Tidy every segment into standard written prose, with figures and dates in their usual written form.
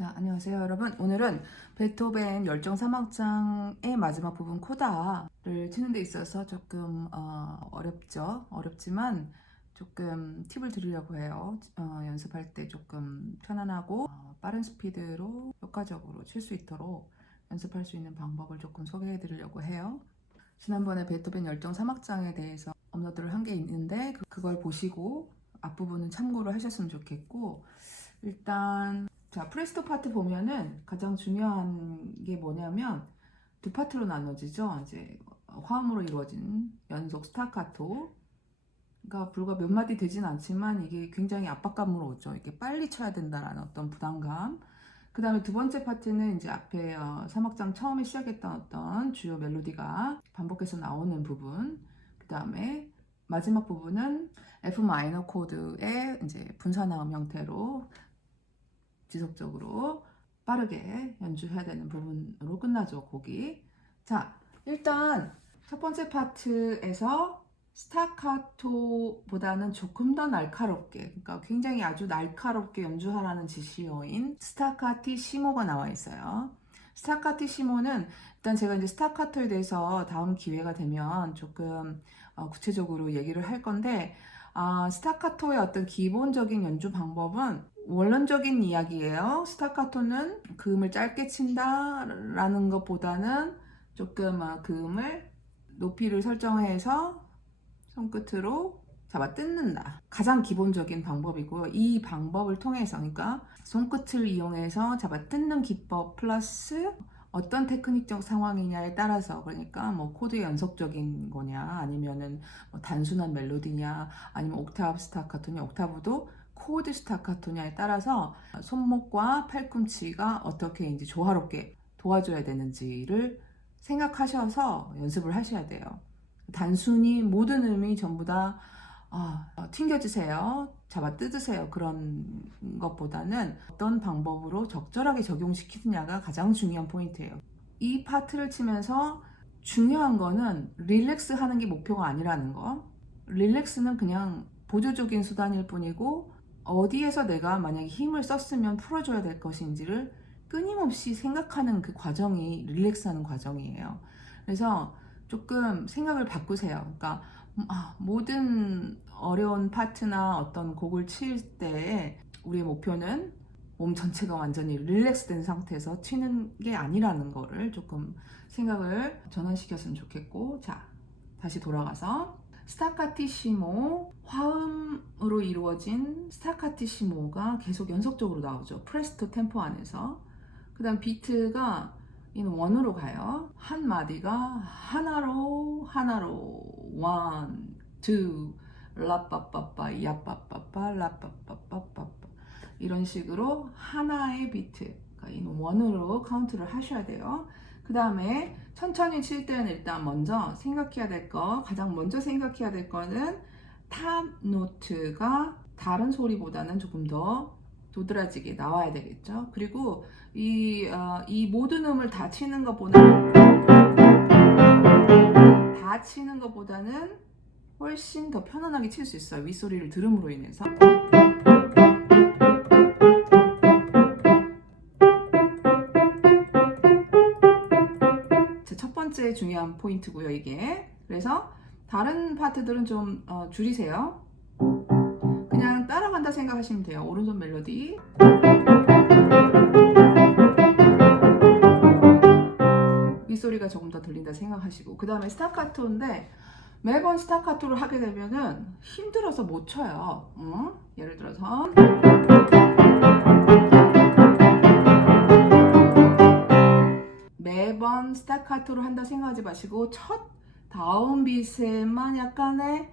자, 안녕하세요 여러분. 오늘은 베토벤 열정 사막장의 마지막 부분 코다를 치는 데 있어서 조금 어렵지만 조금 팁을 드리려고 해요. 연습할 때 조금 편안하고 빠른 스피드로 효과적으로 칠 수 있도록 연습할 수 있는 방법을 조금 소개해 드리려고 해요. 지난번에 베토벤 열정 사막장에 대해서 업로드를 한 게 있는데 그걸 보시고 앞부분은 참고를 하셨으면 좋겠고, 일단 자, 프레스토 파트 보면은 가장 중요한 게 뭐냐면 두 파트로 나눠지죠. 이제 화음으로 이루어진 연속 스타카토가 불과 몇 마디 되진 않지만 이게 굉장히 압박감으로 오죠. 이게 빨리 쳐야 된다라는 어떤 부담감. 그 다음에 두 번째 파트는 이제 앞에 사막장 처음에 시작했던 어떤 주요 멜로디가 반복해서 나오는 부분. 그 다음에 마지막 부분은 F 마이너 코드의 이제 분사나음 형태로 지속적으로 빠르게 연주해야 되는 부분으로 끝나죠, 곡이. 자, 일단 첫 번째 파트에서 스타카토보다는 조금 더 날카롭게, 그러니까 굉장히 아주 날카롭게 연주하라는 지시어인 스타카티시모가 나와 있어요. 스타카티시모는 일단 제가 이제 스타카토에 대해서 다음 기회가 되면 조금 구체적으로 얘기를 할 건데, 스타카토의 어떤 기본적인 연주 방법은 원론적인 이야기예요. 스타카토는 그음을 짧게 친다라는 것보다는 조금 그음을 높이를 설정해서 손끝으로 잡아 뜯는다. 가장 기본적인 방법이고요. 이 방법을 통해서, 그러니까 손끝을 이용해서 잡아 뜯는 기법 플러스 어떤 테크닉적 상황이냐에 따라서, 그러니까 뭐 코드의 연속적인 거냐, 아니면은 뭐 단순한 멜로디냐, 아니면 옥타브 스타카토냐, 옥타브도 코드 스타카토냐에 따라서 손목과 팔꿈치가 어떻게 이제 조화롭게 도와줘야 되는지를 생각하셔서 연습을 하셔야 돼요. 단순히 모든 음이 전부 다 튕겨주세요, 잡아 뜯으세요, 그런 것보다는 어떤 방법으로 적절하게 적용시키느냐가 가장 중요한 포인트예요. 이 파트를 치면서 중요한 거는 릴렉스 하는 게 목표가 아니라는 거. 릴렉스는 그냥 보조적인 수단일 뿐이고, 어디에서 내가 만약에 힘을 썼으면 풀어줘야 될 것인지를 끊임없이 생각하는 그 과정이 릴렉스하는 과정이에요. 그래서 조금 생각을 바꾸세요. 그러니까 모든 어려운 파트나 어떤 곡을 칠 때 우리의 목표는 몸 전체가 완전히 릴렉스된 상태에서 치는 게 아니라는 거를 조금 생각을 전환시켰으면 좋겠고, 자, 다시 돌아가서 스타카티시모, 화음으로 이루어진 스타카티시모가 계속 연속적으로 나오죠. 프레스토 템포 안에서. 그 다음 비트가 이는 원으로 가요. 한 마디가 하나로 원, 투, 라빠빠빠, 야빠빠빠, 라빠빠빠빠, 이런 식으로 하나의 비트, 그러니까 이는 원으로 카운트를 하셔야 돼요. 그 다음에 천천히 칠 때는 일단 먼저 생각해야 될 거, 가장 먼저 생각해야 될 거는 탑 노트가 다른 소리보다는 조금 더 도드라지게 나와야 되겠죠. 그리고 이 모든 음을 다 치는 것보다는 훨씬 더 편안하게 칠 수 있어요. 윗소리를 들음으로 인해서. 첫 번째 중요한 포인트고요, 이게. 그래서 다른 파트들은 좀 줄이세요. 그냥 따라간다 생각하시면 돼요. 오른손 멜로디. 윗소리가 조금 더 들린다 생각하시고, 그 다음에 스타카토인데 매번 스타카토를 하게 되면은 힘들어서 못 쳐요. 예를 들어서 매번 스타카토를 한다 생각하지 마시고 첫 다운빗에만 약간의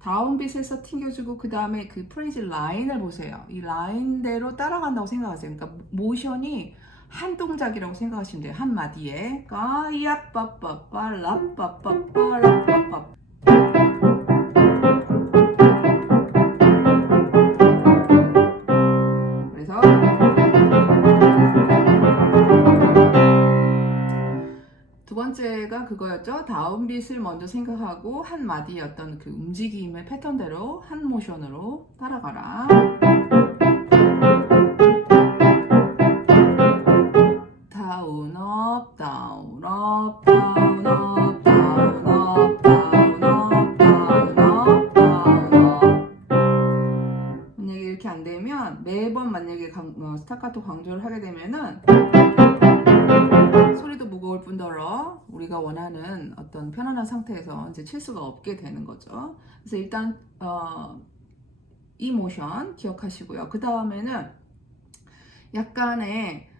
다운빗에서 튕겨주고, 그 다음에 그 프레이즈 라인을 보세요. 이 라인대로 따라간다고 생각하세요. 그러니까 모션이 한 동작이라고 생각하시면 돼요. 한 마디에 까야빠빠빠 라빠빠빠 라빠빠. 그래서 두 번째가 그거였죠. 다운빗을 먼저 생각하고 한 마디의 어떤 그 움직임의 패턴대로 한 모션으로 따라가라. 이렇게 안 되면 매번 만약에 스타카토 강조를 하게 되면은 소리도 무거울 뿐더러 우리가 원하는 어떤 편안한 상태에서 이제 칠 수가 없게 되는 거죠. 그래서 일단 이 모션 기억하시고요. 그 다음에는 약간의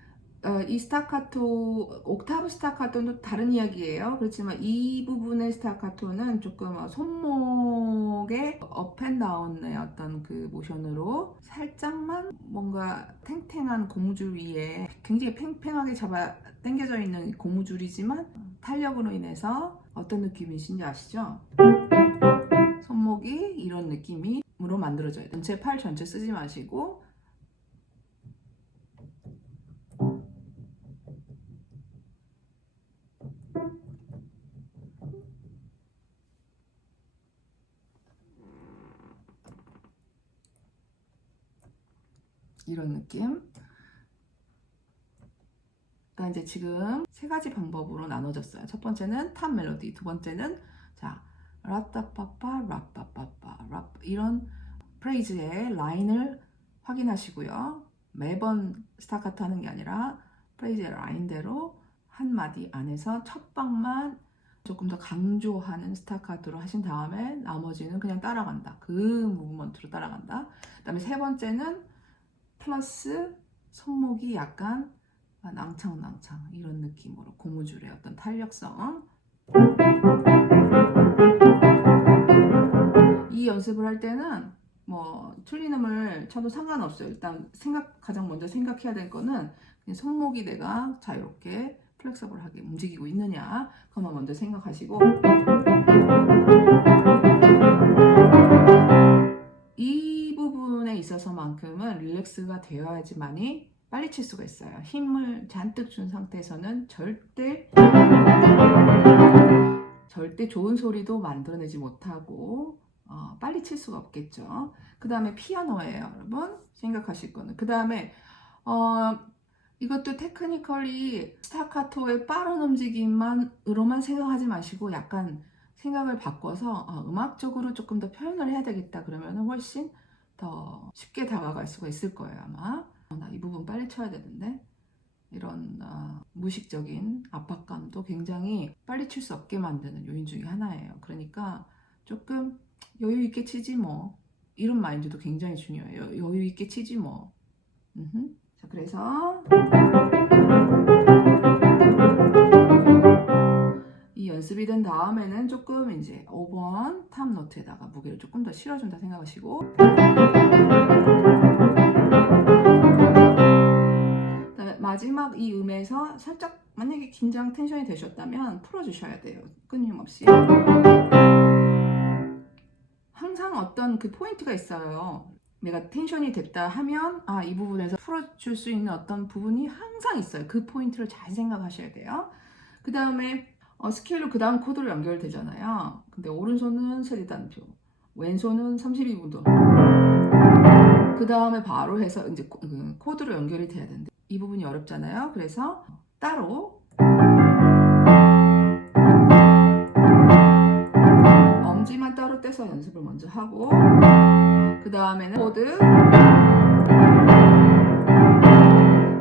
이 스타카토, 옥타브 스타카토는 다른 이야기예요. 그렇지만 이 부분의 스타카토는 조금 손목의 업앤다운의 어떤 그 모션으로 살짝만 뭔가 탱탱한 고무줄 위에 굉장히 팽팽하게 잡아 당겨져 있는 고무줄이지만 탄력으로 인해서 어떤 느낌이신지 아시죠? 손목이 이런 느낌으로 만들어져요. 전체 팔 전체 쓰지 마시고 이런 느낌. 그러니까 이제 지금 세 가지 방법으로 나눠졌어요. 첫 번째는 탑 멜로디, 두 번째는 자 라따빠빠 라빠빠빠 라 이런 프레이즈의 라인을 확인하시고요. 매번 스타카토 하는 게 아니라 프레이즈의 라인대로 한 마디 안에서 첫 방만 조금 더 강조하는 스타카토로 하신 다음에 나머지는 그냥 따라간다. 그 무브먼트로 따라간다. 그 다음에 세 번째는 플러스 손목이 약간 낭창낭창 이런 느낌으로 고무줄의 어떤 탄력성. 이 연습을 할 때는 뭐 틀린 음을 쳐도 상관없어요. 일단 가장 먼저 생각해야 될 거는 그냥 손목이 내가 자유롭게 플렉서블하게 움직이고 있느냐 그것만 먼저 생각하시고 이 부분에 있어서만큼은 릴렉스가 되어야지만이 빨리 칠 수가 있어요. 힘을 잔뜩 준 상태에서는 절대 좋은 소리도 만들어내지 못하고 빨리 칠 수가 없겠죠. 그 다음에 피아노예요, 여러분. 생각하실 거는. 그 다음에 이것도 테크니컬리 스타카토의 빠른 움직임으로만 생각하지 마시고 약간 생각을 바꿔서 음악적으로 조금 더 표현을 해야 되겠다 그러면 훨씬 더 쉽게 다가갈 수가 있을 거예요, 아마. 나 이 부분 빨리 쳐야 되는데 이런 무의식적인 압박감도 굉장히 빨리 칠 수 없게 만드는 요인 중에 하나예요. 그러니까 조금 여유 있게 치지 뭐 이런 마인드도 굉장히 중요해요. 여유 있게 치지 뭐. 자, 그래서 이 연습이 된 다음에는 조금 이제 5번 탑 노트에다가 무게를 조금 더 실어준다 생각하시고 마지막 이 음에서 살짝 만약에 긴장 텐션이 되셨다면 풀어주셔야 돼요. 끊임없이. 항상 어떤 그 포인트가 있어요. 내가 텐션이 됐다 하면 이 부분에서 풀어줄 수 있는 어떤 부분이 항상 있어요. 그 포인트를 잘 생각하셔야 돼요. 그 다음에 스케일로 그 다음 코드로 연결되잖아요. 근데 오른손은 세리단표, 왼손은 32분도. 그 다음에 바로 해서 이제 코드로 연결이 돼야 되는데 이 부분이 어렵잖아요. 그래서 따로 엄지만 따로 떼서 연습을 먼저 하고 그 다음에는 코드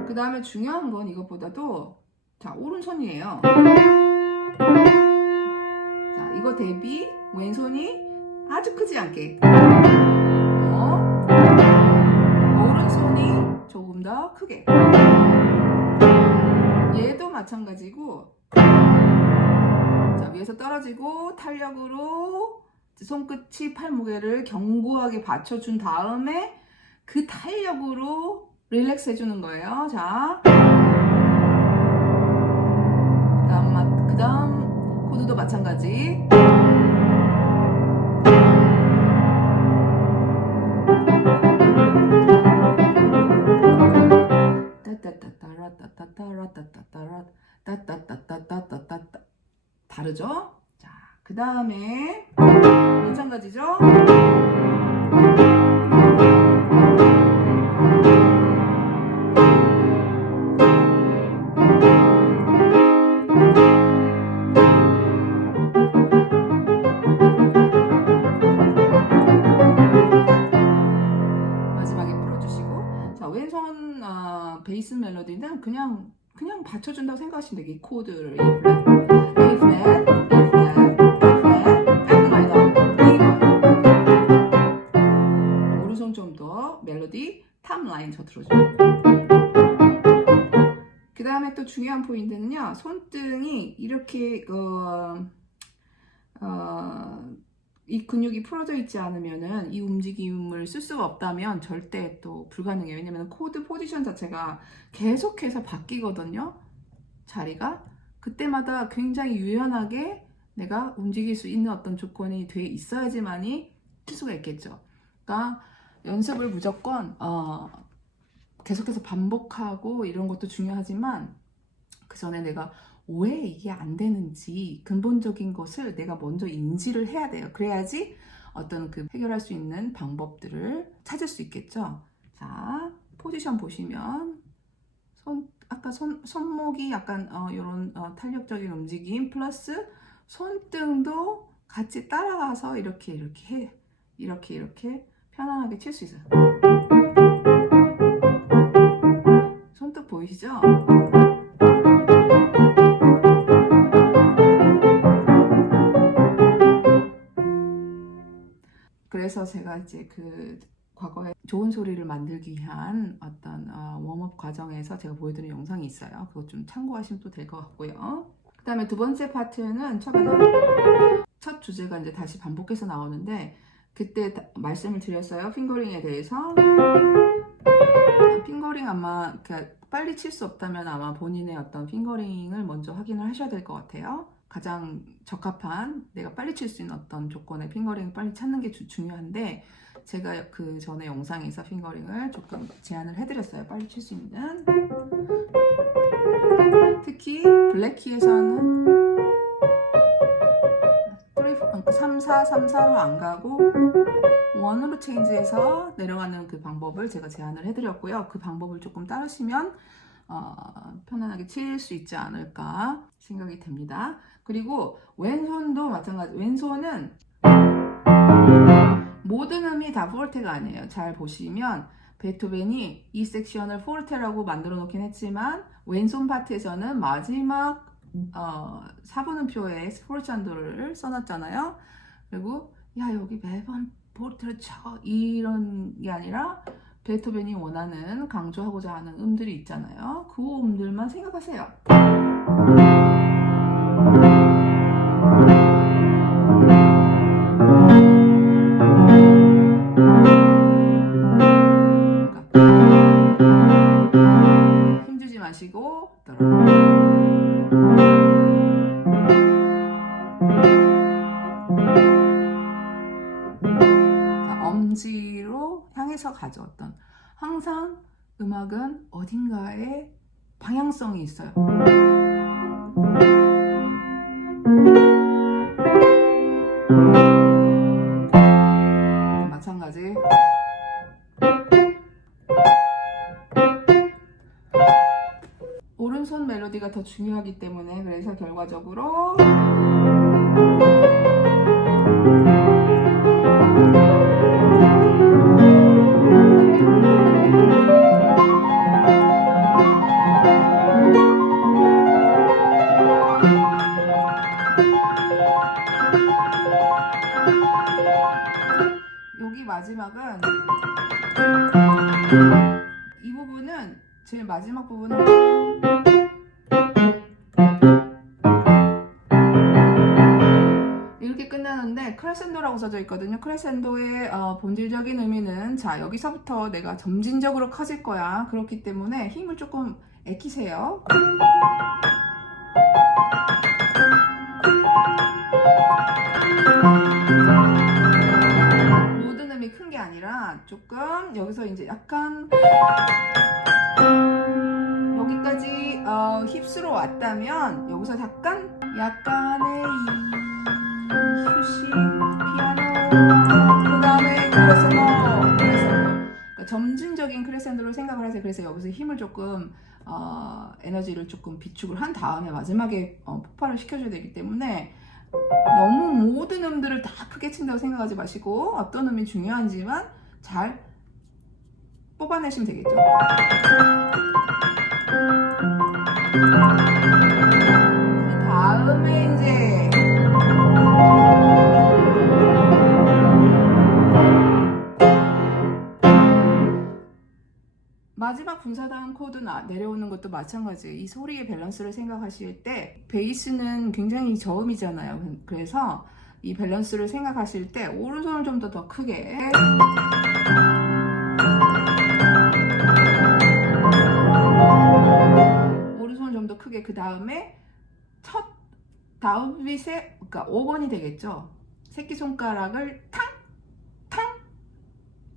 그 다음에 중요한 건 이것보다도 자 오른손이에요. 자 이거 대비 왼손이 아주 크지 않게 오른손이 조금 더 크게 얘도 마찬가지고 자 위에서 떨어지고 탄력으로 손끝이 팔무게를 견고하게 받쳐준 다음에 그 탄력으로 릴렉스 해주는 거예요. 자 그 다음 코드도 마찬가지 다르죠? 자, 그 다음에 마찬가지죠? 마지막에 왼손 베이스 멜로디는 그냥 받쳐준다고 생각하시면 돼요. 이 코드를 A 플랫, A 플랫, E 플랫, F 마이너, B번. 오른손 좀 더 멜로디 탑 라인 저 들어줘요. 그 다음에 또 중요한 포인트는요, 손등이 이렇게 이 근육이 풀어져 있지 않으면은 이 움직임을 쓸 수가 없다면 절대 또 불가능해요. 왜냐면 코드 포지션 자체가 계속해서 바뀌거든요. 자리가 그때마다 굉장히 유연하게 내가 움직일 수 있는 어떤 조건이 돼 있어야지만이 칠 수가 있겠죠. 그러니까 연습을 무조건 계속해서 반복하고 이런 것도 중요하지만 그 전에 내가 왜 이게 안 되는지 근본적인 것을 내가 먼저 인지를 해야 돼요. 그래야지 어떤 그 해결할 수 있는 방법들을 찾을 수 있겠죠. 자, 포지션 보시면 아까 손목이 약간 이런 탄력적인 움직임 플러스 손등도 같이 따라가서 이렇게 편안하게 칠 수 있어요. 손등 보이시죠? 그래서 제가 이제 그 과거에 좋은 소리를 만들기 위한 어떤 웜업 과정에서 제가 보여드린 영상이 있어요. 그거 좀 참고하시면 또 될 것 같고요. 그 다음에 두 번째 파트는 첫 주제가 이제 다시 반복해서 나오는데 그때 말씀을 드렸어요. 핑거링에 대해서. 핑거링 아마 빨리 칠 수 없다면 아마 본인의 어떤 핑거링을 먼저 확인을 하셔야 될 것 같아요. 가장 적합한 내가 빨리 칠 수 있는 어떤 조건의 핑거링을 빨리 찾는 게 중요한데 제가 그 전에 영상에서 핑거링을 조금 제안을 해드렸어요. 빨리 칠 수 있는. 특히 블랙키에서는 3, 4, 3, 4로 안 가고 원으로 체인지해서 내려가는 그 방법을 제가 제안을 해드렸고요. 그 방법을 조금 따르시면 편안하게 칠 수 있지 않을까 생각이 됩니다. 그리고 왼손도 마찬가지. 왼손은 모든 음이 다 포르테가 아니에요. 잘 보시면 베토벤이 이 섹션을 포르테라고 만들어 놓긴 했지만 왼손 파트에서는 마지막 4분음표에 스포르찬도를 써놨잖아요. 그리고 야 여기 매번 포르테를 쳐 이런 게 아니라 베토벤이 원하는 강조하고자 하는 음들이 있잖아요. 그 음들만 생각하세요. 힘주지 마시고 엄지로 향해서 가죠. 항상 음악은 어딘가에 방향성이 있어요. 마찬가지. 오른손 멜로디가 더 중요하기 때문에 그래서 결과적으로 여기 마지막은 이 부분은 제일 마지막 부분은 이렇게 끝나는데 크레센도라고 써져 있거든요. 크레센도의 본질적인 의미는 자 여기서부터 내가 점진적으로 커질 거야. 그렇기 때문에 힘을 조금 애키세요. 모든 음이 큰 게 아니라 조금 여기서 이제 약간 여기까지 힙스로 왔다면 여기서 약간의 휴식, 피아노, 그 다음에 크레센도. 그러니까 점진적인 크레센도를 생각을 하세요. 그래서 여기서 힘을 조금 에너지를 조금 비축을 한 다음에 마지막에 폭발을 시켜줘야 되기 때문에 너무 모든 음들을 다 크게 친다고 생각하지 마시고 어떤 음이 중요한지만 잘 뽑아내시면 되겠죠. 그 다음에 이제 마지막 분사다음 코드 내려오는 것도 마찬가지예요. 이 소리의 밸런스를 생각하실 때 베이스는 굉장히 저음이잖아요. 그래서 이 밸런스를 생각하실 때 오른손을 좀 더 크게, 오른손을 좀 더 크게, 그 다음에 첫 다운빗에, 그러니까 5번이 되겠죠. 새끼손가락을 탕! 탕!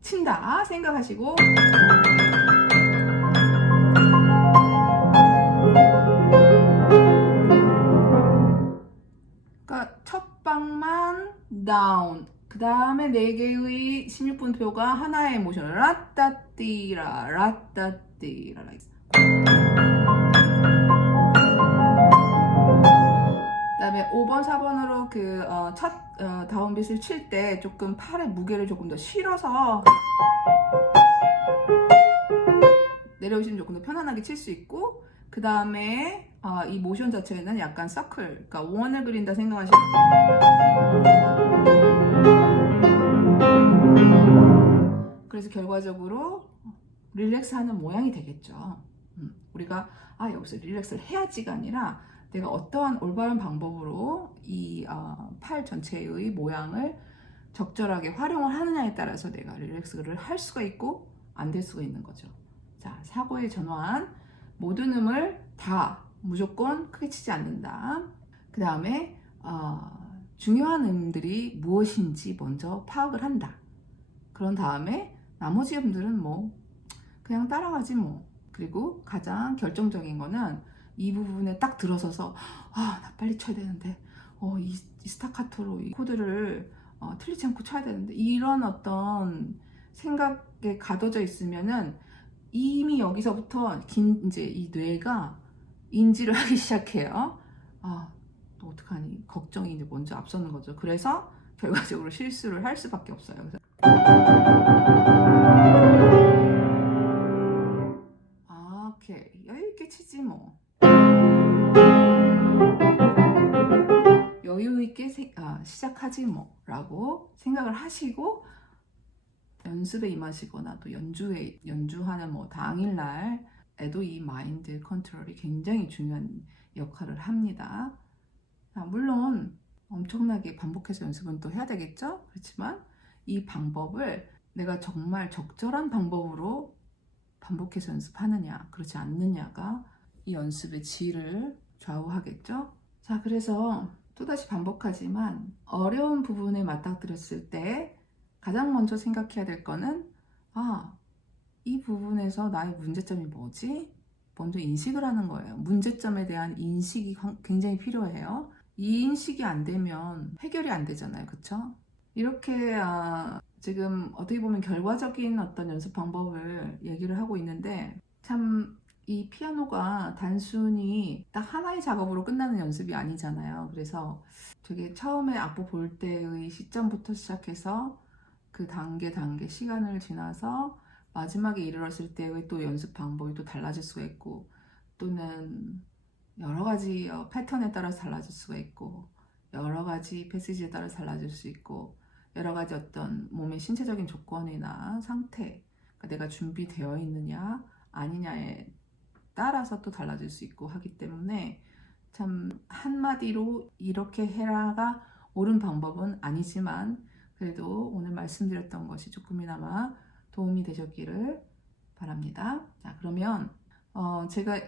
친다 생각하시고, 그러니까 첫 방만 다운, 그 다음에 4개의 16분표가 하나의 모션, 라따띠라 라따띠라. 그 다음에 5번 4번으로 그 첫 다운빗을 칠 때 조금 팔의 무게를 조금 더 실어서 내려오시면 조금 더 편안하게 칠 수 있고, 그 다음에 이 모션 자체는 약간 서클, 그러니까 원을 그린다 생각하시면, 그래서 결과적으로 릴렉스 하는 모양이 되겠죠. 우리가 여기서 릴렉스를 해야지가 아니라 내가 어떠한 올바른 방법으로 이 팔 전체의 모양을 적절하게 활용을 하느냐에 따라서 내가 릴렉스를 할 수가 있고 안 될 수가 있는 거죠. 자, 사고의 전환, 모든 음을 다 무조건 크게 치지 않는다. 그 다음에 중요한 음들이 무엇인지 먼저 파악을 한다. 그런 다음에 나머지 음들은 뭐 그냥 따라가지 뭐. 그리고 가장 결정적인 거는 이 부분에 딱 들어서서 나 빨리 쳐야 되는데 이 스타카토로 이 코드를 틀리지 않고 쳐야 되는데, 이런 어떤 생각에 가둬져 있으면은 이미 여기서부터 이제 이 뇌가 인지를 하기 시작해요. 또 어떡하니, 걱정이 이제 먼저 앞서는 거죠. 그래서 결과적으로 실수를 할 수밖에 없어요. 그래서 오케이, 여유 있게 치지 뭐, 여유 있게 시작하지 뭐 라고 생각을 하시고 연습에 임하시거나 또 연주하는 뭐 당일날에도 이 마인드 컨트롤이 굉장히 중요한 역할을 합니다. 물론 엄청나게 반복해서 연습은 또 해야 되겠죠. 그렇지만 이 방법을 내가 정말 적절한 방법으로 반복해서 연습하느냐 그렇지 않느냐가 이 연습의 질을 좌우하겠죠. 자, 그래서 또다시 반복하지만 어려운 부분에 맞닥뜨렸을 때 가장 먼저 생각해야 될 거는 이 부분에서 나의 문제점이 뭐지? 먼저 인식을 하는 거예요. 문제점에 대한 인식이 굉장히 필요해요. 이 인식이 안 되면 해결이 안 되잖아요. 그쵸? 이렇게 지금 어떻게 보면 결과적인 어떤 연습 방법을 얘기를 하고 있는데, 참 이 피아노가 단순히 딱 하나의 작업으로 끝나는 연습이 아니잖아요. 그래서 되게 처음에 악보 볼 때의 시점부터 시작해서 그 단계 시간을 지나서 마지막에 이르렀을 때의 또 연습 방법이 또 달라질 수가 있고, 또는 여러 가지 패턴에 따라서 달라질 수가 있고, 여러 가지 패시지에 따라서 달라질 수 있고, 여러 가지 어떤 몸의 신체적인 조건이나 상태, 그러니까 내가 준비되어 있느냐 아니냐에 따라서 또 달라질 수 있고 하기 때문에, 참 한마디로 이렇게 해라가 옳은 방법은 아니지만 그래도 오늘 말씀드렸던 것이 조금이나마 도움이 되셨기를 바랍니다. 자, 그러면 제가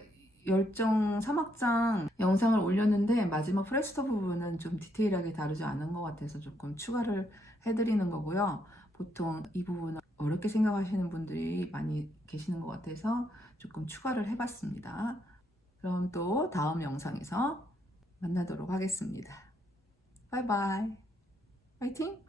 열정 3악장 영상을 올렸는데 마지막 프레스토 부분은 좀 디테일하게 다루지 않은 것 같아서 조금 추가를 해드리는 거고요. 보통 이 부분을 어렵게 생각하시는 분들이 많이 계시는 것 같아서 조금 추가를 해봤습니다. 그럼 또 다음 영상에서 만나도록 하겠습니다. 바이바이. 화이팅!